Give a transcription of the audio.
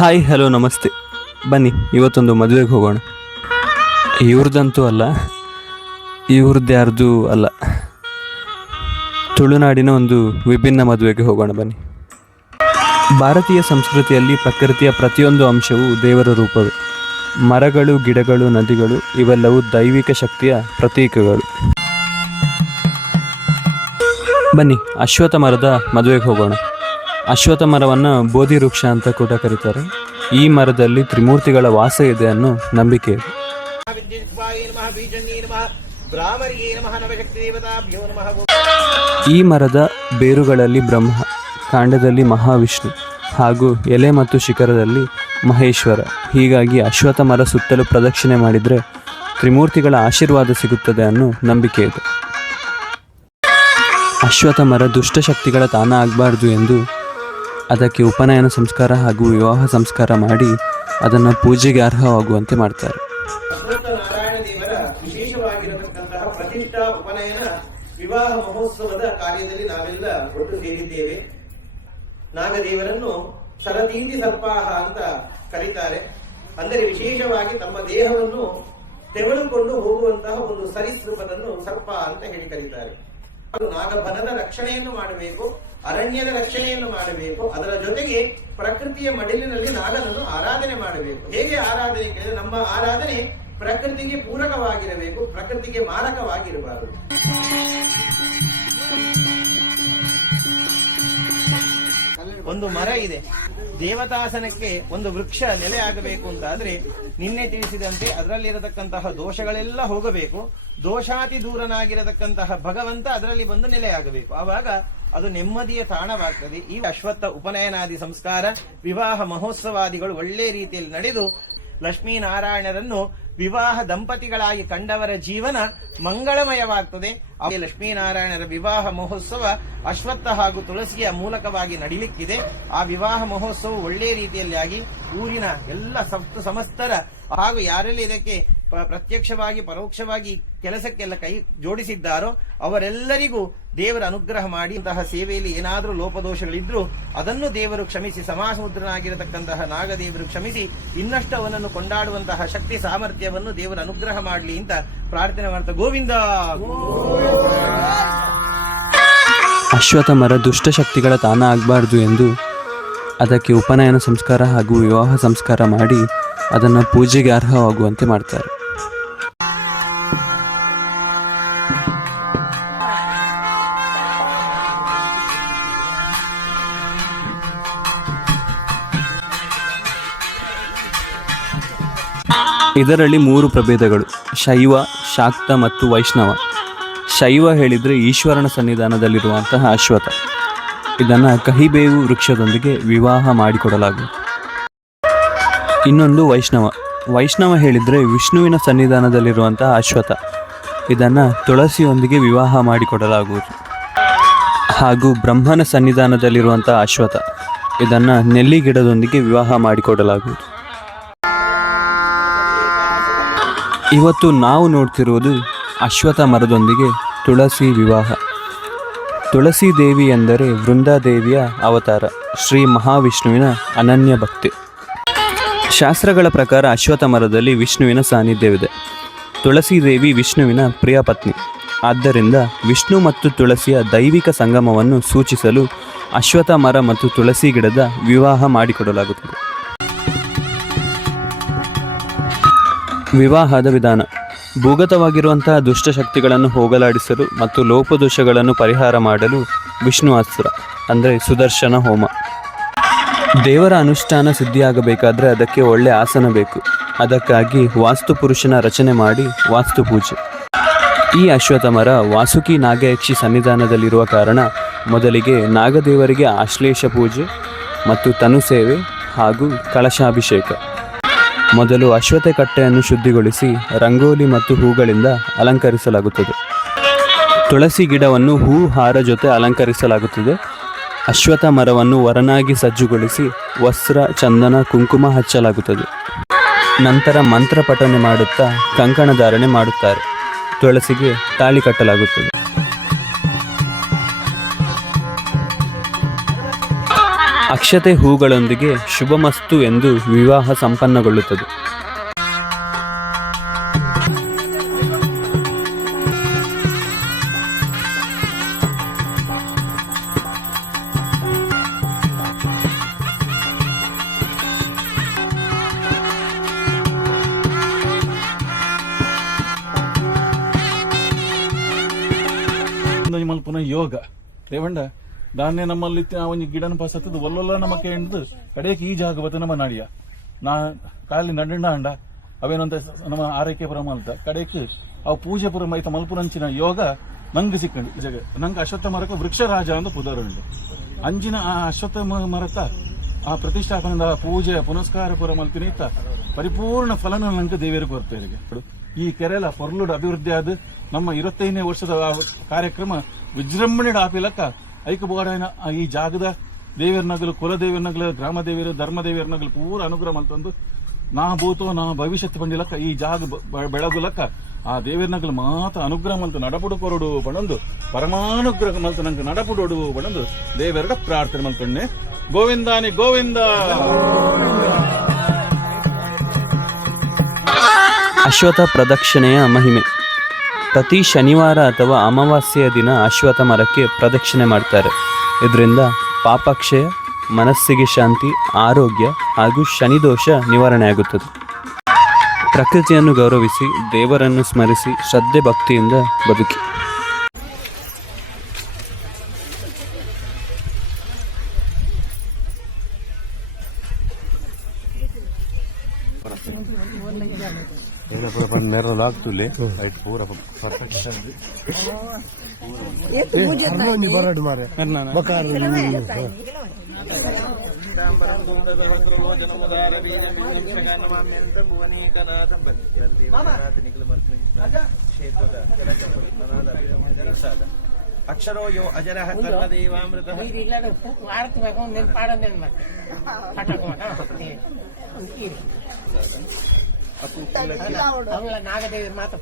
Hi hello ನಮಸ್ತೆ. ಬನ್ನಿ ಇವತ್ತೊಂದು ಮದುವೆಗೆ ಹೋಗೋಣ. ಇವ್ರದ್ದಂತೂ ಅಲ್ಲ, ಇವ್ರದ್ದು ಯಾರ್ದು ಅಲ್ಲ, ತುಳುನಾಡಿನ ಒಂದು ವಿಭಿನ್ನ ಮದುವೆಗೆ ಹೋಗೋಣ ಬನ್ನಿ. ಭಾರತೀಯ ಸಂಸ್ಕೃತಿಯಲ್ಲಿ ಪ್ರಕೃತಿಯ ಪ್ರತಿಯೊಂದು ಅಂಶವೂ ದೇವರ ರೂಪವೇ. ಮರಗಳು, ಗಿಡಗಳು, ನದಿಗಳು ಇವೆಲ್ಲವೂ ದೈವಿಕ ಶಕ್ತಿಯ ಪ್ರತೀಕಗಳು. ಬನ್ನಿ ಅಶ್ವತ್ಥ ಮರದ ಮದುವೆಗೆ ಹೋಗೋಣ. ಅಶ್ವತ್ಥ ಮರವನ್ನು ಬೋಧಿ ವೃಕ್ಷ ಅಂತ ಕೂಡ ಕರೀತಾರೆ. ಈ ಮರದಲ್ಲಿ ತ್ರಿಮೂರ್ತಿಗಳ ವಾಸ ಇದೆ ಅನ್ನೋ ನಂಬಿಕೆ ಇದೆ. ಈ ಮರದ ಬೇರುಗಳಲ್ಲಿ ಬ್ರಹ್ಮ, ಕಾಂಡದಲ್ಲಿ ಮಹಾವಿಷ್ಣು ಹಾಗೂ ಎಲೆ ಮತ್ತು ಶಿಖರದಲ್ಲಿ ಮಹೇಶ್ವರ. ಹೀಗಾಗಿ ಅಶ್ವತ್ಥ ಮರ ಸುತ್ತಲೂ ಪ್ರದಕ್ಷಿಣೆ ಮಾಡಿದರೆ ತ್ರಿಮೂರ್ತಿಗಳ ಆಶೀರ್ವಾದ ಸಿಗುತ್ತದೆ ಅನ್ನೋ ನಂಬಿಕೆ ಇದೆ. ಅಶ್ವತ್ಥ ಮರ ದುಷ್ಟಶಕ್ತಿಗಳ ತಾಣ ಆಗಬಾರ್ದು ಎಂದು ಅದಕ್ಕೆ ಉಪನಯನ ಸಂಸ್ಕಾರ ಹಾಗೂ ವಿವಾಹ ಸಂಸ್ಕಾರ ಮಾಡಿ ಅದನ್ನು ಪೂಜೆಗೆ ಅರ್ಹವಾಗುವಂತೆ ಮಾಡ್ತಾರೆ. ನಾರಾಯಣ ದೇವರ ವಿಶೇಷವಾಗಿರತಕ್ಕಂತಹ ಪ್ರತಿಷ್ಠಾ ಉಪನಯನ ವಿವಾಹ ಮಹೋತ್ಸವದ ಕಾರ್ಯದಲ್ಲಿ ನಾವೆಲ್ಲ ಒಟ್ಟು ಸೇರಿದ್ದೇವೆ. ನಾಗದೇವರನ್ನು ಶರದೀಂದಿ ಸರ್ಪಾಹ ಅಂತ ಕರೀತಾರೆ. ಅಂದರೆ ವಿಶೇಷವಾಗಿ ತಮ್ಮ ದೇಹವನ್ನು ತೆವಳುಕೊಂಡು ಹೋಗುವಂತಹ ಒಂದು ಸರೀಸೃಪದನ್ನು ಸರ್ಪ ಅಂತ ಹೇಳಿ ಕರೀತಾರೆ. ನಾಗಬನದ ರಕ್ಷಣೆಯನ್ನು ಮಾಡಬೇಕು, ಅರಣ್ಯದ ರಕ್ಷಣೆಯನ್ನು ಮಾಡಬೇಕು, ಅದರ ಜೊತೆಗೆ ಪ್ರಕೃತಿಯ ಮಡಿಲಿನಲ್ಲಿ ನಾಗನನ್ನು ಆರಾಧನೆ ಮಾಡಬೇಕು. ಹೇಗೆ ಆರಾಧನೆ ಕೇಳಿದ್ರೆ, ನಮ್ಮ ಆರಾಧನೆ ಪ್ರಕೃತಿಗೆ ಪೂರಕವಾಗಿರಬೇಕು, ಪ್ರಕೃತಿಗೆ ಮಾರಕವಾಗಿರಬಾರದು. ಒಂದು ಮರ ಇದೆ, ದೇವತಾಸನಕ್ಕೆ ಒಂದು ವೃಕ್ಷ ನೆಲೆ ಆಗಬೇಕು ಅಂತಾದ್ರೆ ನಿನ್ನೆ ತಿಳಿಸಿದಂತೆ ಅದರಲ್ಲಿರತಕ್ಕಂತಹ ದೋಷಗಳೆಲ್ಲ ಹೋಗಬೇಕು. ದೋಷಾತಿ ದೂರನಾಗಿರತಕ್ಕಂತಹ ಭಗವಂತ ಅದರಲ್ಲಿ ಬಂದು ನೆಲೆಯಾಗಬೇಕು. ಆವಾಗ ಅದು ನೆಮ್ಮದಿಯ ತಾಣವಾಗ್ತದೆ. ಈ ಅಶ್ವತ್ಥ ಉಪನಯನಾದಿ ಸಂಸ್ಕಾರ, ವಿವಾಹ ಮಹೋತ್ಸವಾದಿಗಳು ಒಳ್ಳೆ ರೀತಿಯಲ್ಲಿ ನಡೆದು ಲಕ್ಷ್ಮೀನಾರಾಯಣರನ್ನು ವಿವಾಹ ದಂಪತಿಗಳಾಗಿ ಕಂಡವರ ಜೀವನ ಮಂಗಳಮಯವಾಗ್ತದೆ. ಲಕ್ಷ್ಮೀನಾರಾಯಣರ ವಿವಾಹ ಮಹೋತ್ಸವ ಅಶ್ವತ್ಥ ಹಾಗೂ ತುಳಸಿಯ ಮೂಲಕವಾಗಿ ನಡಿಲಿಕ್ಕಿದೆ. ಆ ವಿವಾಹ ಮಹೋತ್ಸವ ಒಳ್ಳೆ ರೀತಿಯಲ್ಲಿ ಆಗಿ ಊರಿನ ಎಲ್ಲ ಸಮಸ್ತರ ಹಾಗೂ ಯಾರೆಲ್ಲ ಇದಕ್ಕೆ ಪ್ರತ್ಯಕ್ಷವಾಗಿ ಪರೋಕ್ಷವಾಗಿ ಕೆಲಸಕ್ಕೆಲ್ಲ ಕೈ ಜೋಡಿಸಿದ್ದಾರೋ ಅವರೆಲ್ಲರಿಗೂ ದೇವರ ಅನುಗ್ರಹ ಮಾಡಿ ಇಂತಹ ಸೇವೆಯಲ್ಲಿ ಏನಾದರೂ ಲೋಪದೋಷಗಳಿದ್ರೂ ಅದನ್ನು ದೇವರು ಕ್ಷಮಿಸಿ, ಸಮಾಸಮುದ್ರನಾಗಿರತಕ್ಕಂತಹ ನಾಗದೇವರು ಕ್ಷಮಿಸಿ ಇನ್ನಷ್ಟು ಅವನನ್ನು ಕೊಂಡಾಡುವಂತಹ ಶಕ್ತಿ ಸಾಮರ್ಥ್ಯವನ್ನು ದೇವರ ಅನುಗ್ರಹ ಮಾಡಲಿ ಅಂತ ಪ್ರಾರ್ಥನೆ ಮಾಡ್ತಾ ಗೋವಿಂದ. ಅಶ್ವತ್ಥ ಮರ ದುಷ್ಟಶಕ್ತಿಗಳ ತಾಣ ಆಗಬಾರ್ದು ಎಂದು ಅದಕ್ಕೆ ಉಪನಯನ ಸಂಸ್ಕಾರ ಹಾಗೂ ವಿವಾಹ ಸಂಸ್ಕಾರ ಮಾಡಿ ಅದನ್ನು ಪೂಜೆಗೆ ಅರ್ಹವಾಗುವಂತೆ ಮಾಡ್ತಾರೆ. ಇದರಲ್ಲಿ 3 ಪ್ರಭೇದಗಳು: ಶೈವ, ಶಾಕ್ತ ಮತ್ತು ವೈಷ್ಣವ. ಶೈವ ಹೇಳಿದರೆ ಈಶ್ವರನ ಸನ್ನಿಧಾನದಲ್ಲಿರುವಂತಹ ಅಶ್ವತ್ಥ. ಇದನ್ನು ಕಹಿಬೇವು ವೃಕ್ಷದೊಂದಿಗೆ ವಿವಾಹ ಮಾಡಿಕೊಡಲಾಗುವುದು. ಇನ್ನೊಂದು ವೈಷ್ಣವ. ವೈಷ್ಣವ ಹೇಳಿದರೆ ವಿಷ್ಣುವಿನ ಸನ್ನಿಧಾನದಲ್ಲಿರುವಂತಹ ಅಶ್ವತ್ಥ. ಇದನ್ನು ತುಳಸಿಯೊಂದಿಗೆ ವಿವಾಹ ಮಾಡಿಕೊಡಲಾಗುವುದು. ಹಾಗೂ ಬ್ರಹ್ಮನ ಸನ್ನಿಧಾನದಲ್ಲಿರುವಂತಹ ಅಶ್ವತ್ಥ. ಇದನ್ನು ನೆಲ್ಲಿ ಗಿಡದೊಂದಿಗೆ ವಿವಾಹ ಮಾಡಿಕೊಡಲಾಗುವುದು. ಇವತ್ತು ನಾವು ನೋಡ್ತಿರುವುದು ಅಶ್ವತ್ಥ ಮರದೊಂದಿಗೆ ತುಳಸಿ ವಿವಾಹ. ತುಳಸಿ ದೇವಿ ಎಂದರೆ ವೃಂದಾದೇವಿಯ ಅವತಾರ, ಶ್ರೀ ಮಹಾವಿಷ್ಣುವಿನ ಅನನ್ಯ ಭಕ್ತಿ. ಶಾಸ್ತ್ರಗಳ ಪ್ರಕಾರ ಅಶ್ವತ್ಥ ಮರದಲ್ಲಿ ವಿಷ್ಣುವಿನ ಸಾನ್ನಿಧ್ಯವಿದೆ. ತುಳಸಿ ದೇವಿ ವಿಷ್ಣುವಿನ ಪ್ರಿಯ ಪತ್ನಿ. ಆದ್ದರಿಂದ ವಿಷ್ಣು ಮತ್ತು ತುಳಸಿಯ ದೈವಿಕ ಸಂಗಮವನ್ನು ಸೂಚಿಸಲು ಅಶ್ವತ್ಥ ಮರ ಮತ್ತು ತುಳಸಿ ಗಿಡದ ವಿವಾಹ ಮಾಡಿಕೊಡಲಾಗುತ್ತದೆ. ವಿವಾಹದ ವಿಧಾನ: ಭೂಗತವಾಗಿರುವಂತಹ ದುಷ್ಟಶಕ್ತಿಗಳನ್ನು ಹೋಗಲಾಡಿಸಲು ಮತ್ತು ಲೋಪದೋಷಗಳನ್ನು ಪರಿಹಾರ ಮಾಡಲು ವಿಷ್ಣು ಅಸ್ತ್ರ ಅಂದರೆ ಸುದರ್ಶನ ಹೋಮ. ದೇವರ ಅನುಷ್ಠಾನ ಸಿದ್ಧಿಯಾಗಬೇಕಾದ್ರೆ ಅದಕ್ಕೆ ಒಳ್ಳೆ ಆಸನ ಬೇಕು. ಅದಕ್ಕಾಗಿ ವಾಸ್ತುಪುರುಷನ ರಚನೆ ಮಾಡಿ ವಾಸ್ತು ಪೂಜೆ. ಈ ಅಶ್ವತ್ಥ ಮರ ವಾಸುಕಿ ನಾಗಯಕ್ಷಿ ಸನ್ನಿಧಾನದಲ್ಲಿರುವ ಕಾರಣ ಮೊದಲಿಗೆ ನಾಗದೇವರಿಗೆ ಆಶ್ಲೇಷ ಪೂಜೆ ಮತ್ತು ತನು ಸೇವೆ ಹಾಗೂ ಕಳಶಾಭಿಷೇಕ. ಮೊದಲು ಅಶ್ವತ್ಥ ಕಟ್ಟೆಯನ್ನು ಶುದ್ಧಿಗೊಳಿಸಿ ರಂಗೋಲಿ ಮತ್ತು ಹೂಗಳಿಂದ ಅಲಂಕರಿಸಲಾಗುತ್ತದೆ. ತುಳಸಿ ಗಿಡವನ್ನು ಹೂ ಹಾರ ಜೊತೆ ಅಲಂಕರಿಸಲಾಗುತ್ತದೆ. ಅಶ್ವತ್ಥ ಮರವನ್ನು ವರನಾಗಿ ಸಜ್ಜುಗೊಳಿಸಿ ವಸ್ತ್ರ, ಚಂದನ, ಕುಂಕುಮ ಹಚ್ಚಲಾಗುತ್ತದೆ. ನಂತರ ಮಂತ್ರ ಪಠನೆ ಮಾಡುತ್ತಾ ಕಂಕಣ ಧಾರಣೆ ಮಾಡುತ್ತಾರೆ. ತುಳಸಿಗೆ ತಾಳಿ ಕಟ್ಟಲಾಗುತ್ತದೆ. ಅಕ್ಷತೆ ಹೂಗಳೊಂದಿಗೆ ಶುಭಮಸ್ತು ಎಂದು ವಿವಾಹ ಸಂಪನ್ನಗೊಳ್ಳುತ್ತದೆ. ಮಲ್ಪುನ ಯೋಗ ರೇವಂಡ ದಾನ್ಯ ನಮ್ಮಲ್ಲಿ ಒಂಜಿ ಗಿಡನ ಪಾಸತ್ತದು ಒಲ್ಲೊಲ್ಲ ನಮಕ್ಕೆ ಎಂಡ್ದು ಕಡೆಗೆ ಈ ಜಾಗ ಬತ್ತ ನಮ್ಮ ನಾಡಿಯ ನಾ ಕಾಲಿ ನಡ್ಡ ಅಂಡ ಅವೇನಂತ ನಮ್ಮ ಆರೈಕೆ ಪುರ ಮಲ್ತ ಕಡೆಕ್ ಅವು ಪೂಜೆ ಪುರ ಮೈತ ಮಲ್ಪುನಂಚಿನ ಯೋಗ ನಂಗೆ ಸಿಕ್ಕಂಡು ಈ ಜಾಗ ನಂಗೆ ಅಶ್ವತ್ಥ ಮರಕ ವೃಕ್ಷ ರಾಜ ಅಂತ ಪುದರ್ ಉಂಟು ಅಂಚಿನ ಆ ಅಶ್ವತ್ಥ ಮರಕ ಆ ಪ್ರತಿಷ್ಠಾಪನದ ಪೂಜೆ ಪುನಸ್ಕಾರ ಪುರ ಮಲ್ಪಿನಿತ್ತ ಪರಿಪೂರ್ಣ ಫಲನ ನಂಗೆ ದೇವಿಯರಿಗೆ ಕೊರ್ಪೇರಿಗೆ ಈ ಕೆರೆಲ ಪೊರ್ಲುಡ್ ಅಭಿವೃದ್ಧಿ ಆದ ನಮ್ಮ 25ನೇ ವರ್ಷದ ಕಾರ್ಯಕ್ರಮ ವಿಜೃಂಭಣೆ ಆಪಿಲಕ್ಕ ಐಕ ಬೋಡಾಯನ ಈ ಜಾಗದ ದೇವಿಯರ ನಗಲು ಕುಲ ದೇವಿಯರ ನಗಲು ಗ್ರಾಮ ದೇವಿಯರು ಧರ್ಮ ದೇವಿಯರ ನಗಲು ಪೂರ ಅನುಗ್ರಹ ಮಲ್ತಂದು ನಾ ಭೂತೋ ನಾ ಭವಿಷ್ಯತ್ ಬಂದಿಲಕ್ಕ ಈ ಜಾಗ ಬೆಳಗುಲಕ್ಕ ಆ ದೇವಿಯರ ನಗಲು ಮಾತ ಅನುಗ್ರಹ ಮಲ್ತು ನಡಪುಡು ಕೊರಡು ಬಣಂದು ಪರಮಾನುಗ್ರಹ ಮಲ್ತು ನಂಗೆ ನಡಪುಡೋಡು ಬಣಂದು ದೇವರ ಪ್ರಾರ್ಥನೆ ಮಲ್ಕೊಂಡೆ. ಗೋವಿಂದಾನಿ ಗೋವಿಂದ. ಅಶ್ವತ್ಥ ಪ್ರದಕ್ಷಿಣೆಯ ಮಹಿಮೆ. ಪ್ರತಿ ಶನಿವಾರ ಅಥವಾ ಅಮಾವಾಸ್ಯೆಯ ದಿನ ಅಶ್ವತ್ಥ ಮರಕ್ಕೆ ಪ್ರದಕ್ಷಿಣೆ ಮಾಡ್ತಾರೆ. ಇದರಿಂದ ಪಾಪಕ್ಷಯ, ಮನಸ್ಸಿಗೆ ಶಾಂತಿ, ಆರೋಗ್ಯ ಹಾಗೂ ಶನಿದೋಷ ನಿವಾರಣೆಯಾಗುತ್ತದೆ. ಪ್ರಕೃತಿಯನ್ನು ಗೌರವಿಸಿ, ದೇವರನ್ನು ಸ್ಮರಿಸಿ, ಶ್ರದ್ಧೆ ಭಕ್ತಿಯಿಂದ ಬದುಕಿ. मेरा लाग तुले राइट पूरा परफेक्शन ये तो मुझे नहीं बरड मारे बकार ಅಕ್ಷರೋ ಯೋ ಅಜರಃ ಸರ್ವದೇವಾಮೃತಃ ನಾಗದೇವಿ ಮಾತು